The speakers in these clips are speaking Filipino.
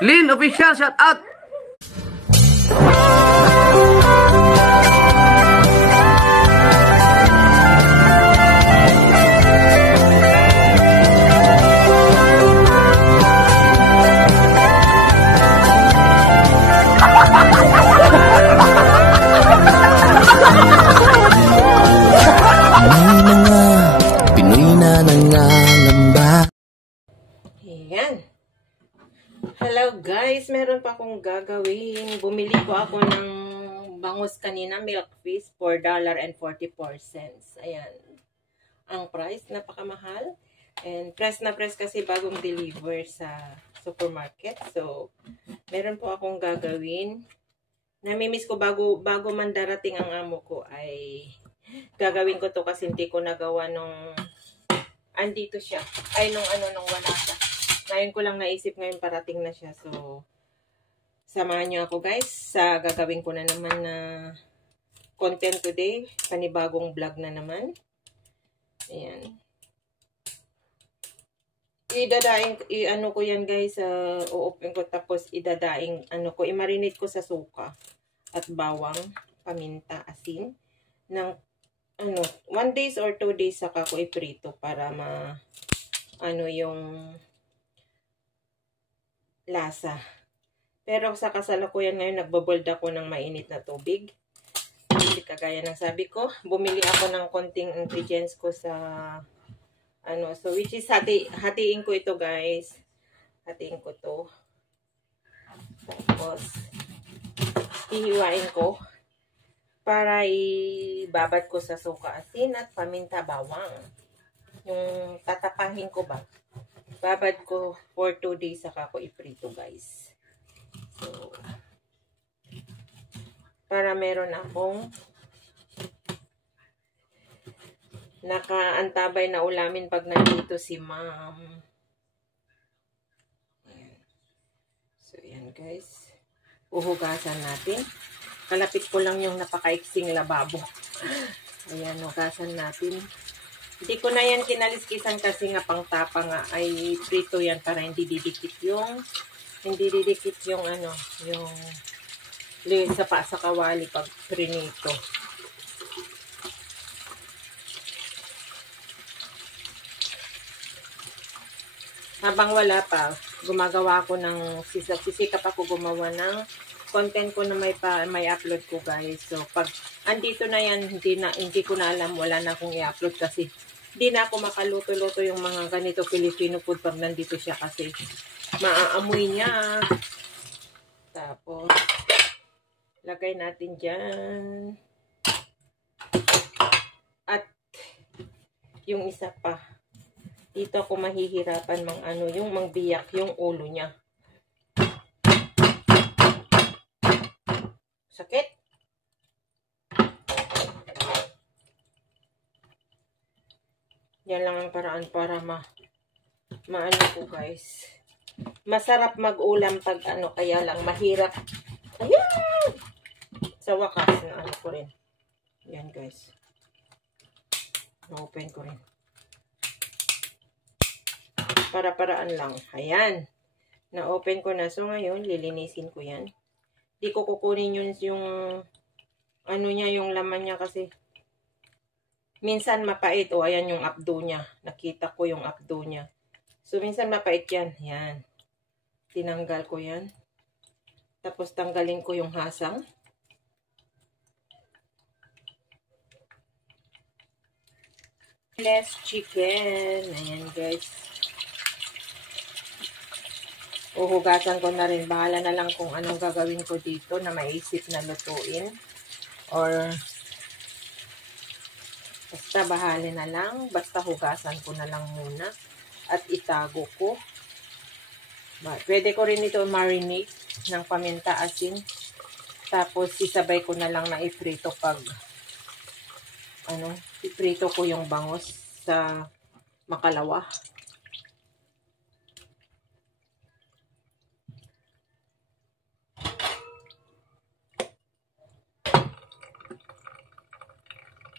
Lynn Official, shout out! Hello guys, meron pa akong gagawin. Bumili ko ako ng bangus kanina, milk fish, $4.44. Ayan. Ang price, napakamahal. And press na press kasi bagong deliver sa supermarket. So, meron po akong gagawin. Namimiss ko bago man darating ang amo ko ay gagawin ko to kasi hindi ko nagawa nung andito siya. Ay, nung wala siya. Ngayon ko lang naisip, ngayon parating na siya. So, samahan niyo ako guys sa gagawin ko na naman na content today. Panibagong vlog na naman. Ayan. I-ano ko yan guys. U-open ko tapos idadaing, i-marinate ko sa suka at bawang, paminta, asin. Ng, 1 days or 2 days saka ko iprito para yung lasa. Pero sa kasalukuyan ngayon, nagbabold ako ng mainit na tubig. Kasi kagaya ng sabi ko, bumili ako ng konting ingredients ko sa, so which is hatiin ko ito guys. Hatiin ko to. Tapos, ihiwain ko para ibabad ko sa suka, asin at paminta, bawang. Yung tatapahin ko ba? Babad ko for 2 days saka ko iprito guys. So, para meron akong nakaantabay na ulamin pag nandito si ma'am. So, yan guys. Uhugasan natin. Kalapit ko lang yung napakaiksing lababo. Ayan, hugasan natin. Hindi ko na yan kinaliskisan kasi nga pang tapa nga ay prito yan para hindi didikit yung sapa sa kawali pag prinito. Habang wala pa, gumagawa ako ng sisikap ako gumawa ng content ko na may upload ko guys. So pag andito na yan, hindi ko na alam, wala na akong i-upload kasi hindi na ako makaluto-luto yung mga ganito Filipino food pag nandito siya kasi maaamoy niya. Tapos, lagay natin dyan. At, yung isa pa, dito ako mahihirapan yung mangbiyak yung ulo niya. Sakit. Yan lang ang paraan para maano ko guys. Masarap mag-ulam pag kaya lang mahirap. Ayan! Sa wakas na ko rin. Yan guys. Na-open ko rin. Para-paraan lang. Ayan. Na-open ko na. So ngayon, lilinisin ko yan. Di ko kukunin yung yung laman niya kasi minsan mapait. O, ayan yung abdo niya. Nakita ko yung abdo niya. So, minsan mapait yan. Yan. Tinanggal ko yan. Tapos, tanggalin ko yung hasang. Less chicken. Ayan, guys. Uhugasan ko na rin. Bahala na lang kung anong gagawin ko dito na maisip na lutuin. Or basta bahali na lang. Basta hugasan ko na lang muna. At itago ko. Pwede ko rin ito marinate ng paminta, asin. Tapos isabay ko na lang na iprito pag iprito ko yung bangus sa makalawa.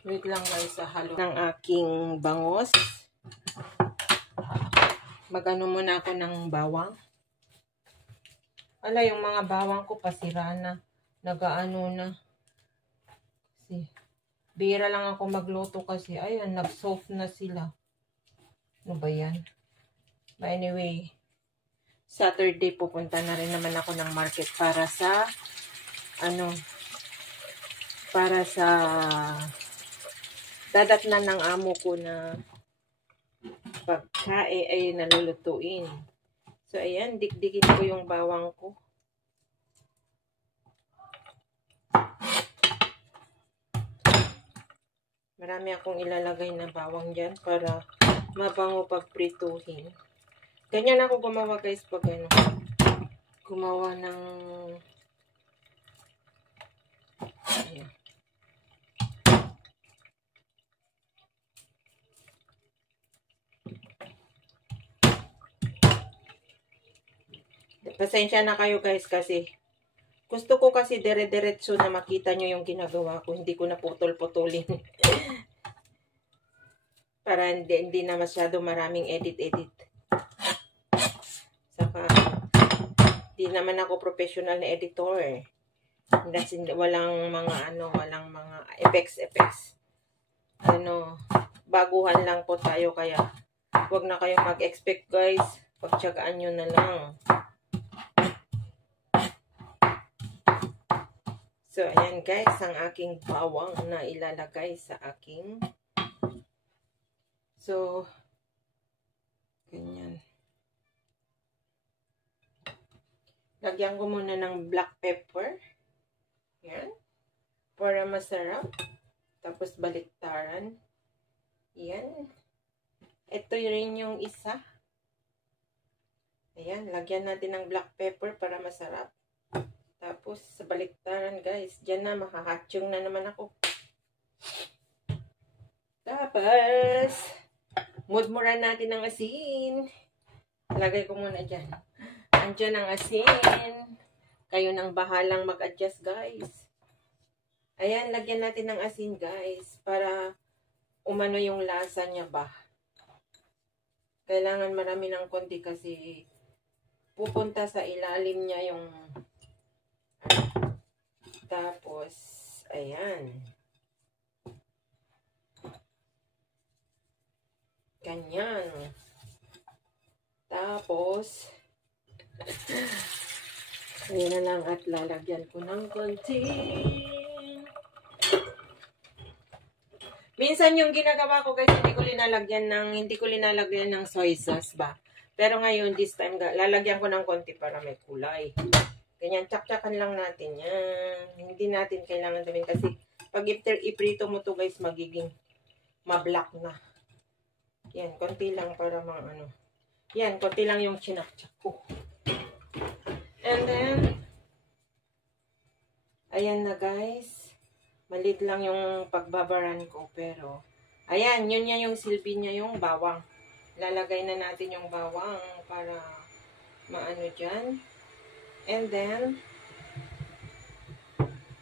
Wait lang guys, sa halo ng aking bangus. Magano muna ako ng bawang. Ala, yung mga bawang ko pasira na. Nagaano na. Kasi, bira lang ako magluto kasi. Ayan, nag-soft na sila. Ano ba yan? But anyway, Saturday pupunta na rin naman ako ng market para sa dadatnan ng amo ko na pagkain ay nalulutuin. So, ayan, dikdikin ko yung bawang ko. Marami akong ilalagay na bawang dyan para mabango pag prituhin. Ganyan ako gumawa guys pag gumawa ng ayan. Pasensya na kayo guys kasi gusto ko kasi dire-diretso na makita nyo yung ginagawa ko. Hindi ko na putol-putulin. Para hindi na masyado maraming edit-edit. Saka, di naman ako professional na editor. Walang mga effects. Baguhan lang po tayo kaya huwag na kayong mag-expect guys. Pagtsagaan nyo na lang. So, ayan guys, ang aking bawang na ilalagay sa aking. So, ganyan. Lagyan ko muna ng black pepper. Yan. Para masarap. Tapos baliktaran. Yan. Ito rin yung isa. Ayan, lagyan natin ng black pepper para masarap. Tapos, sa baliktaran guys, dyan na, makahatsyong na naman ako. Tapos, mudmuran natin ng asin. Lagay ko muna dyan. Andyan ang asin. Kayo nang bahalang mag-adjust guys. Ayan, lagyan natin ng asin guys. Para umano yung lasa niya ba. Kailangan marami ng konti kasi pupunta sa ilalim niya yung tapos, ayan. Ganyan. Tapos, ayan na lang at lalagyan ko ng konti. Minsan yung ginagawa ko guys, hindi ko linalagyan ng soy sauce ba. Pero ngayon, this time, lalagyan ko ng konti para may kulay. Ganyan, tsak-tsakan lang natin yan. Hindi natin kailangan gawin kasi pag iprito mo to guys, magiging ma-black na. Yan, konti lang para Yan, konti lang yung chinak-tsak ko. And then, ayan na guys. Malit lang yung pagbabaran ko pero, ayan, yun yung silbi niya yung bawang. Lalagay na natin yung bawang para maano dyan. And then,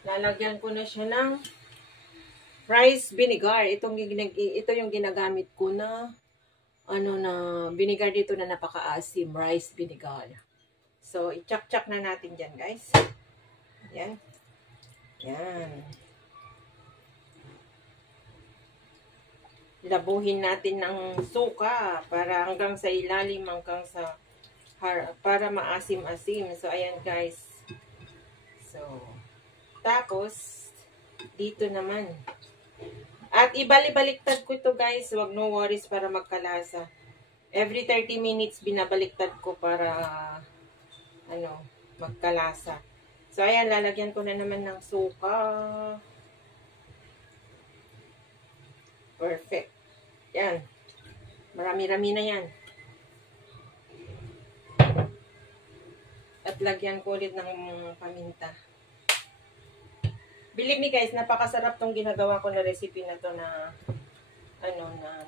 lalagyan ko na siya ng rice vinegar. Ito yung ginagamit ko na vinegar dito na napaka-asim, rice vinegar. So, i-chak-chak na natin dyan, guys. Yan. Yan. Labuhin natin ng suka para hanggang sa ilalim, para maasim-asim. So, ayan guys. So, tapos, dito naman. At ibalik-baliktad ko ito guys. Wag no worries para magkalasa. Every 30 minutes binabaliktad ko para, magkalasa. So, ayan, lalagyan ko na naman ng suka. Perfect. Yan. Marami-rami na yan. At lagyan ko ulit ng paminta. Believe me guys, napakasarap tong ginagawa ko na recipe na to na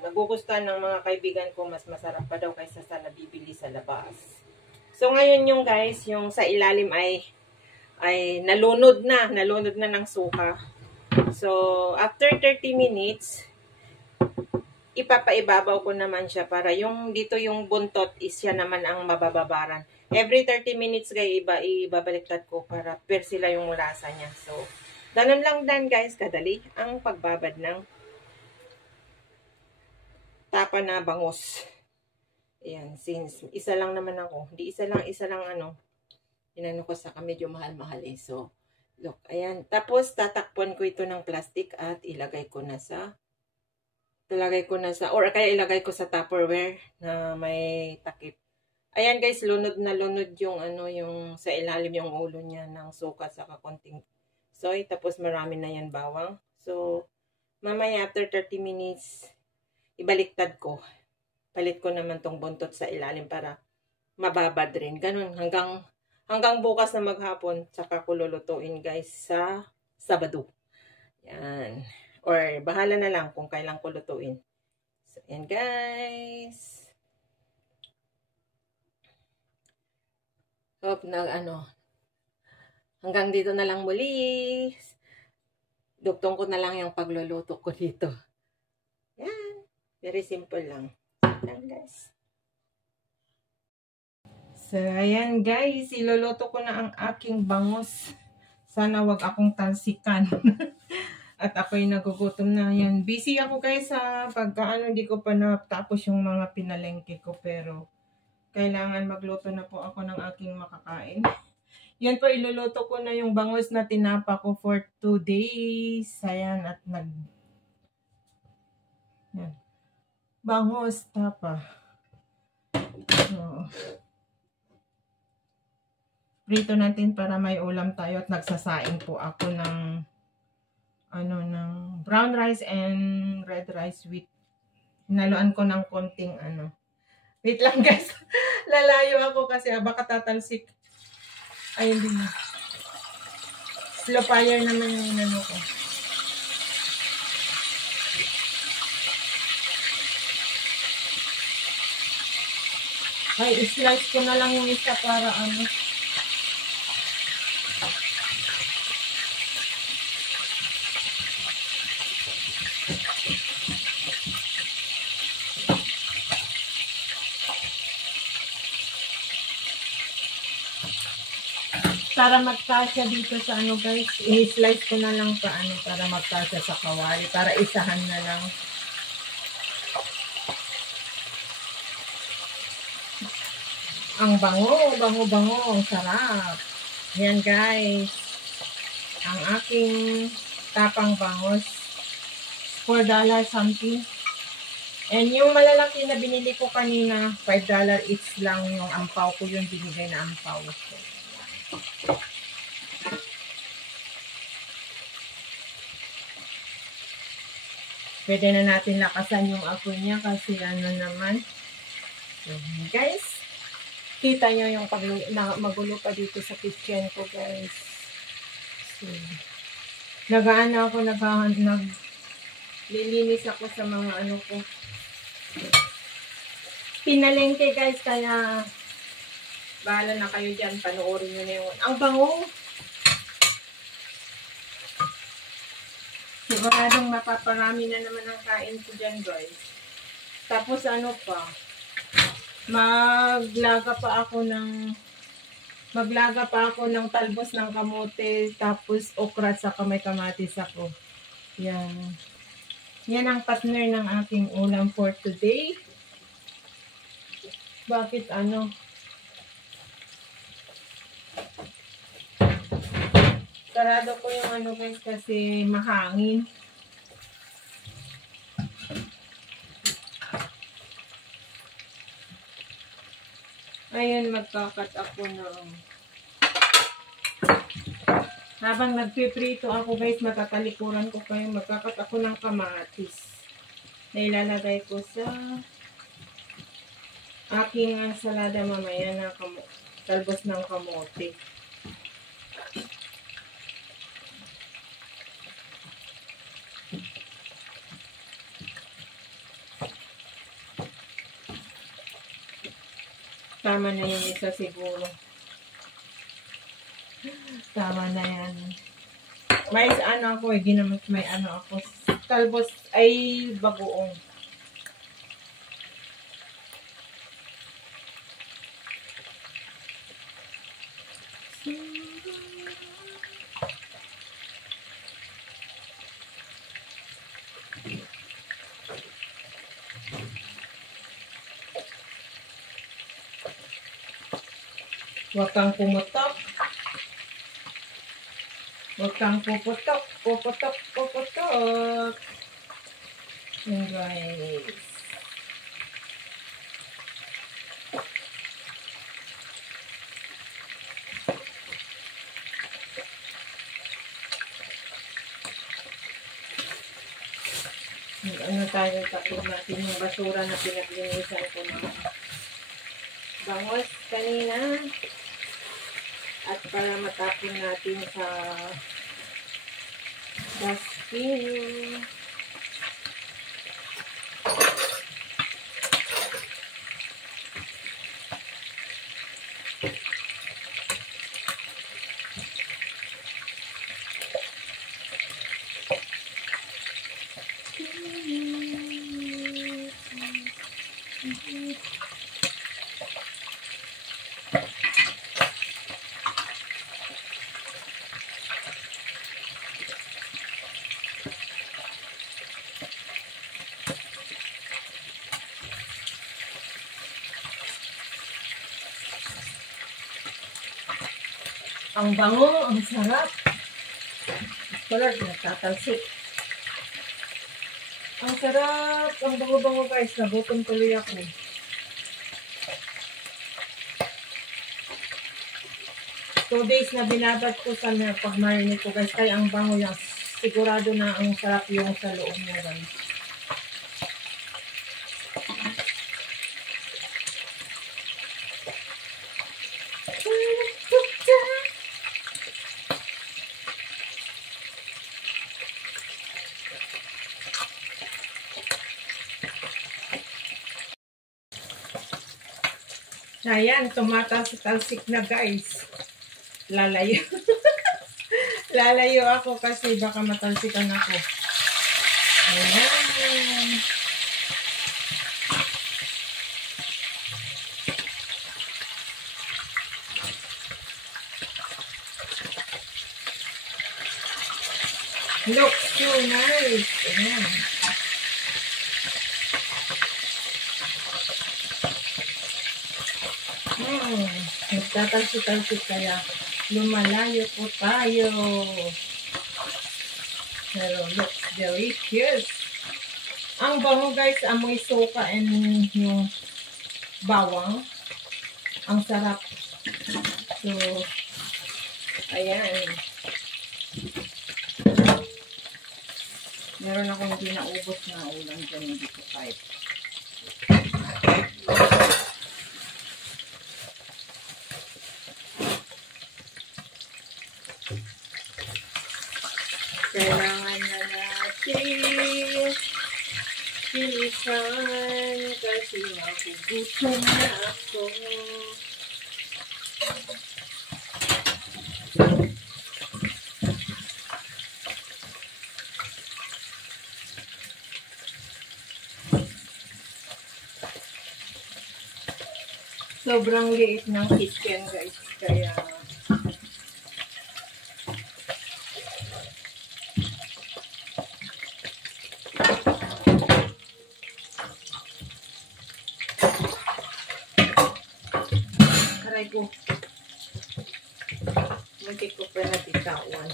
nagugustuhan ng mga kaibigan ko. Mas masarap pa daw kaysa sa nabibili sa labas. So ngayon yung guys, yung sa ilalim ay nalunod na ng suka. So after 30 minutes, ipapaibabaw ko naman siya para yung dito yung buntot is siya naman ang mabababaran. Every 30 minutes guys, ibabaliktad ko para per sila yung lasa niya. So, ganun lang dan guys, kadali ang pagbabad ng tapa na bangus. Ayan, since isa lang naman ako. Hindi isa lang ano. Inano ko sa medyo mahal-mahal eh. So, look, ayan. Tapos, tatakpan ko ito ng plastic at ilagay ko na sa or kaya ilagay ko sa Tupperware na may takip. Ayan guys, lunod na lunod yung ano, yung sa ilalim yung ulo niya ng suka sa konting soy. Tapos marami na yan bawang. So, mamaya after 30 minutes, ibaliktad ko. Palit ko naman tong buntot sa ilalim para mababad rin. Ganun, hanggang bukas na maghapon, tsaka ko lulutuin guys sa Sabado. Yan. Or bahala na lang kung kailan ko lutuin. So, yan guys. Hope na ano. Hanggang dito na lang muli. Duktong ko na lang yung pagluluto ko dito. Yan. Very simple lang. Yan guys. So, ayan guys. Iluluto ko na ang aking bangus. Sana wag akong talsikan. At ako'y nagugutom na yan. Busy ako guys sa pagkaano. Hindi ko pa natapos yung mga pinalengke ko. Pero kailangan magluto na po ako ng aking makakain. Yan po, iluluto ko na yung bangus na tinapa ko for 2 days. Ayan, at yan. Bangus, tapa. So, prito natin para may ulam tayo at nagsasaing po ako ng ng brown rice and red rice with hinaluan ko ng konting Wait lang guys. Lalayo ako kasi baka tatalsik. Ay, hindi na. Slow fire naman yung ko. Ay, slice ko na lang yung isa para para magkasya dito sa guys, i-slice ko na lang para magkasya sa kawali, para isahan na lang. Ang bango, ang sarap. Yan guys, ang aking tapang bangus, $4 something. And yung malalaki na binili ko kanina, $5 each lang yung ampaw ko, yung binigay na ampaw. Pwede na natin lakasan yung apoy niya kasi naman. So, guys, kita nyo yung magulo pa dito sa kitchen ko guys. So, naglilinis ako sa mga ko. Pinalengke guys, kaya bahala na kayo dyan. Panoorin nyo na yung ang bango. Siguradong mapaparami na naman ang kain ko dyan guys. Tapos pa, maglaga pa ako ng talbos ng kamote, tapos okra sa may kamatis ako. Yan. Yan ang partner ng aking ulam for today. Bakit sarado ko yung guys kasi mahangin. Ayun, magkakat ako habang nagpiprito ako guys, matatalikuran ko kayo, magkakat ako ng kamatis na ilalagay ko sa aking ensalada mamaya na talbos ng kamote. Tama na yung isa siguro. Tama na yan. May ako ginamit, may ako. Talbos ay bagoong. Huwag kang pumutok. Huwag kang puputok. Puputok, puputok. Yan guys. Ano tayo, tapos natin yung basura na pinaglinisan ko na bangos kanina. At para matapon natin sa dustbin. Ang bango, ang sarap. Color, nagtatalsik. Ang sarap, ang bango-bango guys. Nagutom tuloy ako. Two days na binabad ko sa pag-marinate ko guys. Kaya ang bango yan. Sigurado na ang sarap yung sa loob niya guys. Ayan, tumatalsik na guys. Lalayo. Lalayo ako kasi baka matalsikan ako. Ayan. Looks so nice. Ayan. Nagtatalsik-talsik kaya lumalayo po tayo. Pero looks delicious. Ang bango guys, amoy suka and yung bawang. Ang sarap. So, ayan. Meron akong hindi naubos na ulam dyan, hindi ko kahit. Kailangan na natin bilisan kasi magugutom na ako. Sobrang liit ng kitchen guys, kaya aray ko. Muntik ko pa natitawan.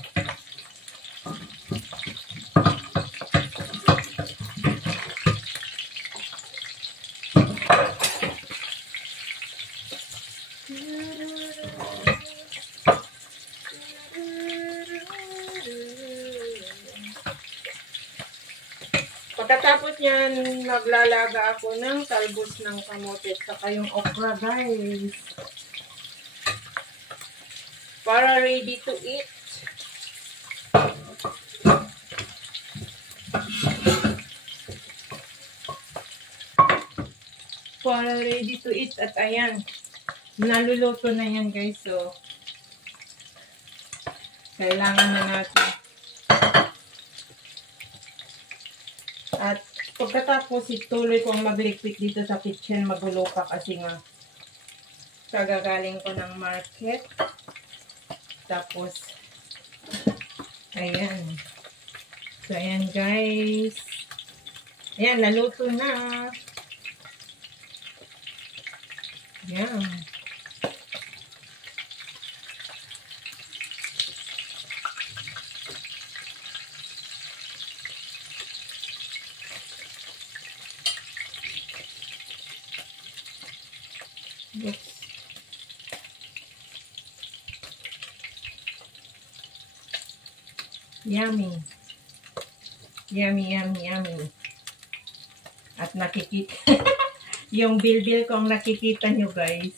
Pagkatapos niyan, maglalaga ako ng talbos ng kamote at saka yung okra guys. Para ready to eat. Para ready to eat at ayan. Naluluto na yan guys. So, kailangan na natin. At pagkatapos, ituloy kong magliquid dito sa kitchen. Magulo pa kasi nga kagagaling ko ng market. Tapos, ayan. So, ayan guys. Ayan, naluto na. Ayan. Oops. Yummy. Yummy, yummy, yummy. At nakikita, yung bilbil ko ang nakikita nyo guys.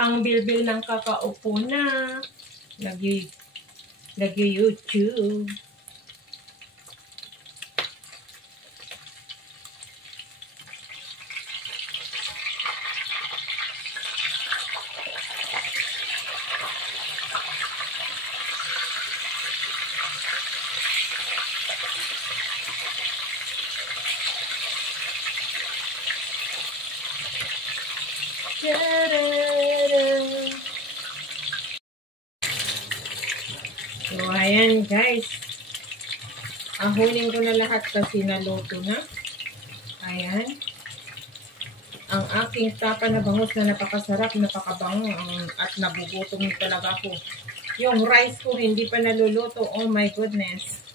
Ang bilbil ng kakaupo na. Nag-YouTube. So, ayan guys. Ahunin ko na lahat kasi naluto na. Ayan. Ang aking tapa na bangus na napakasarap, napakabango, at nagugutom talaga ako. Yung rice ko hindi pa naluluto. Oh my goodness.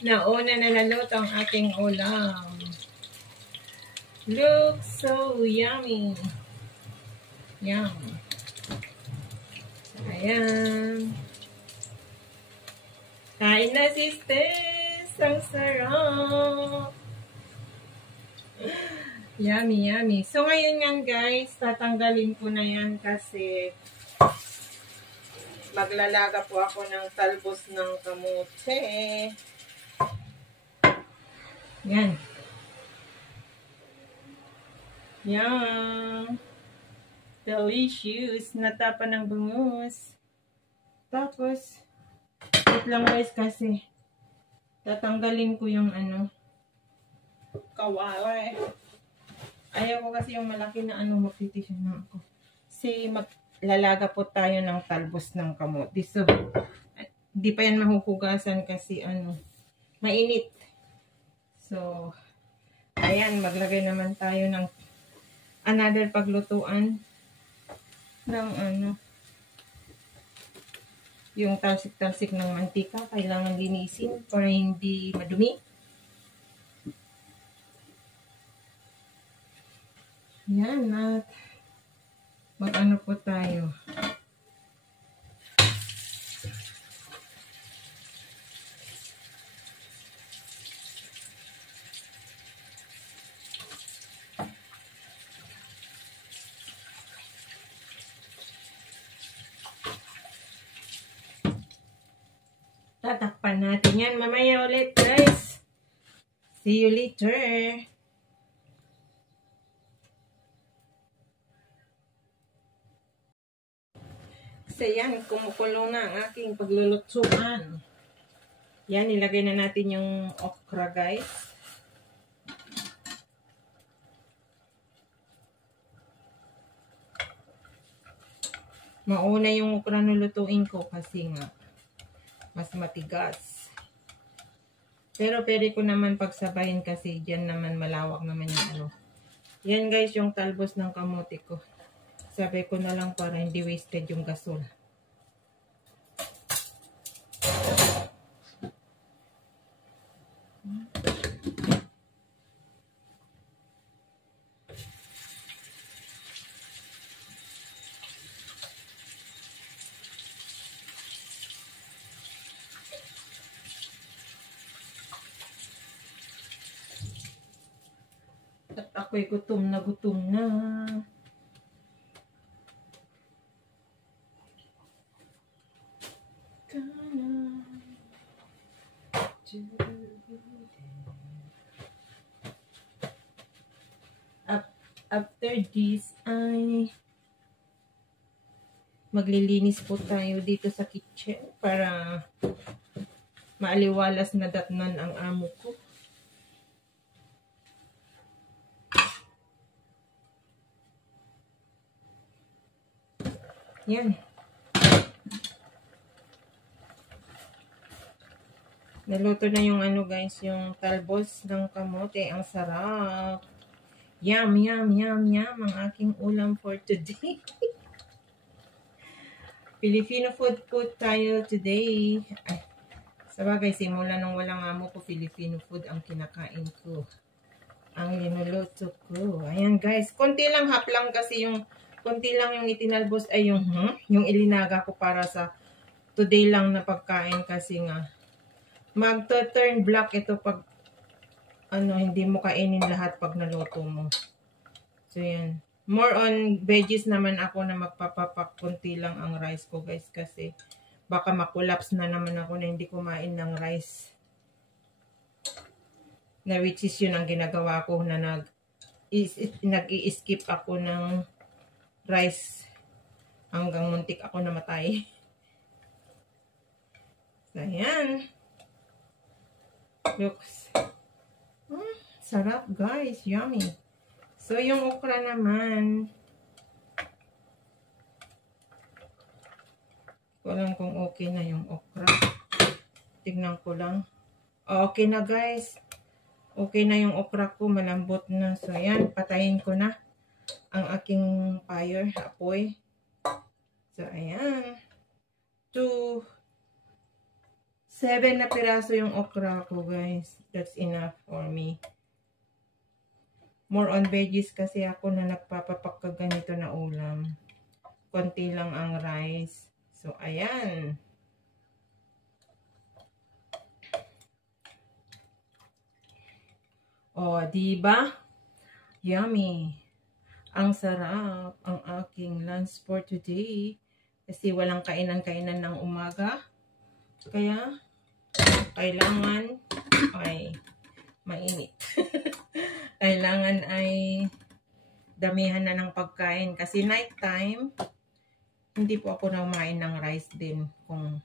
Nauna na naluto ang aking ulam. Looks so yummy. Yum. Ayan. Kain na sisters. Ang sarap. Yummy, yummy. So, ngayon nga guys, tatanggalin ko na yan kasi maglalaga po ako ng talbos ng kamote. Yan. Yan. Delicious. Natapa ng bangus. Tapos, wait lang guys kasi tatanggalin ko yung kawali. Ayaw ko kasi yung malaki na mapitisyon na ako. Kasi maglalaga po tayo ng talbos ng kamote. So, di pa yan mahuhugasan kasi mainit. So, ayan, maglagay naman tayo ng another paglutuan ng yung talsik-talsik ng mantika. Kailangan linisin para hindi madumi. Yan, at mag-ano po tayo. Tatakpan natin yan. Mamaya ulit, guys. See you later. So, yan. Kumukulo na ang aking paglulutuan. Yan, ilagay na natin yung okra, guys. Mauna yung okra na lutuin ko kasi nga mas matigas. Pero pwede ko naman pagsabayin kasi dyan naman malawak naman yung Yan guys, yung talbos ng kamote ko. Sabay ko na lang para hindi wasted yung gasol. At ako'y gutom na gutom na. After this ay maglilinis po tayo dito sa kitchen para maaliwalas na datnan ang amo ko. Yan. Naluto na yung ano guys, yung talbos ng kamote. Ang sarap. Yum, yum, yum, yum. Ang aking ulam for today. Filipino food tayo today. Ay, sabagay, simula nung walang amo ko, Filipino food ang kinakain ko. Ang linuluto ko. Ayan guys, konti lang, hap lang kasi yung, konti lang yung itinalbos ay yung ilinaga ko para sa today lang na pagkain kasi nga magto-turn black ito pag hindi mo kainin lahat pag naluto mo. So yan. More on veggies naman ako na magpapapak. Kunti lang ang rice ko guys kasi baka makulaps na naman ako na hindi kumain ng rice. Na which is yun ang ginagawa ko na nag-i-skip ako ng rice hanggang muntik ako namatay. So yan. Looks. Sarap guys. Yummy. So yung okra naman. Ko alam kung okay na yung okra. Tignan ko lang. Okay na guys. Okay na yung okra ko. Malambot na. So yan. Patayin ko na ang aking fire. Apoy. So ayan. 7 na piraso yung okra ko guys. That's enough for me. More on veggies kasi ako na nagpapapak ganito na ulam. Konti lang ang rice. So ayan. Oh, diba? Yummy. Ang sarap ang aking lunch for today. Kasi walang kainan-kainan ng umaga. Kaya kailangan ay mainit. Kailangan ay damihan na ng pagkain. Kasi night time, hindi po ako namain ng rice din. Kung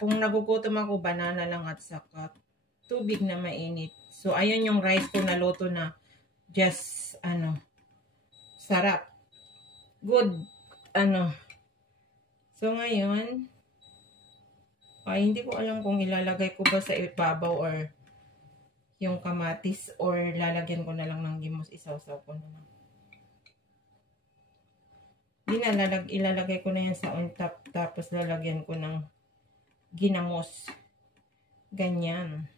nagugutom ako, banana lang at saka tubig na mainit. So, ayun yung rice ko na luto na just, sarap. Good, So, ngayon, ay, hindi ko alam kung ilalagay ko ba sa ibabaw or yung kamatis or lalagyan ko na lang ng gimos, isawsaw ko na lang. Ilalagay ko na yan sa on top tapos lalagyan ko ng ginamos. Ganyan.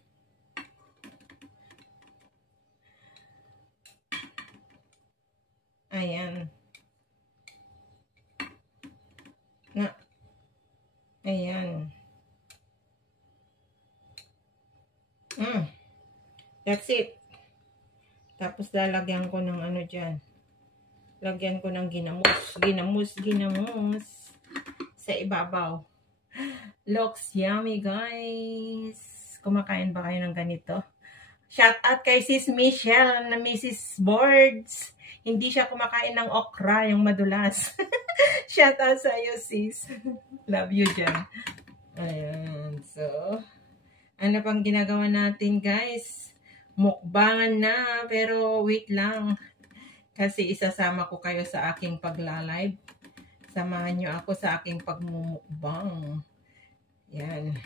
Ayan. Ayan. That's it. Tapos lalagyan ko ng dyan. Lagyan ko ng ginamos sa ibabaw. Looks yummy guys. Kumakain ba kayo ng ganito? Shout out kay Sis Michelle na Mrs. Boards. Hindi siya kumakain ng okra, yung madulas. Shout out sa iyo sis. Love you dyan. Ayan. So, ano pang ginagawa natin guys? Mukbangan na, pero wait lang. Kasi isasama ko kayo sa aking pagla-live. Samahan nyo ako sa aking pagmumukbang. Yan.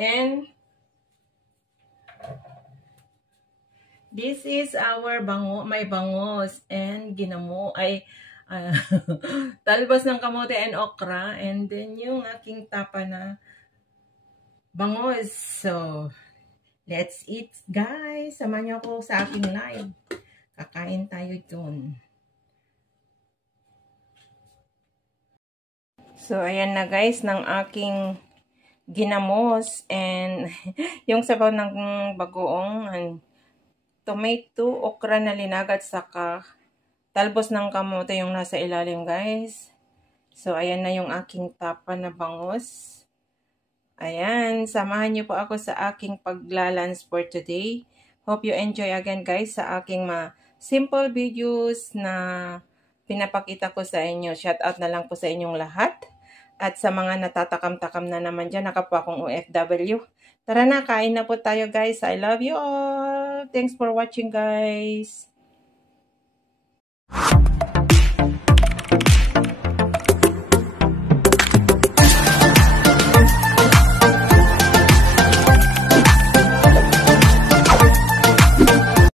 And this is our may bangos and ginamo ay talbos ng kamote and okra, and then yung aking tapa na bangos. So, let's eat guys. Samahan niyo ako sa aking live. Kakain tayo dun. So, ayan na guys ng aking ginamos and yung sabaw ng bagoong tomato, okra na linagat saka talbos ng kamote yung nasa ilalim guys. So ayan na yung aking tapa na bangos. Ayan, samahan niyo po ako sa aking paglalans for today. Hope you enjoy again guys sa aking simple videos na pinapakita ko sa inyo. Shout out na lang po sa inyong lahat. At sa mga natatakam-takam na naman dyan, nakapwa akong OFW. Tara na, kain na po tayo guys. I love you all. Thanks for watching guys.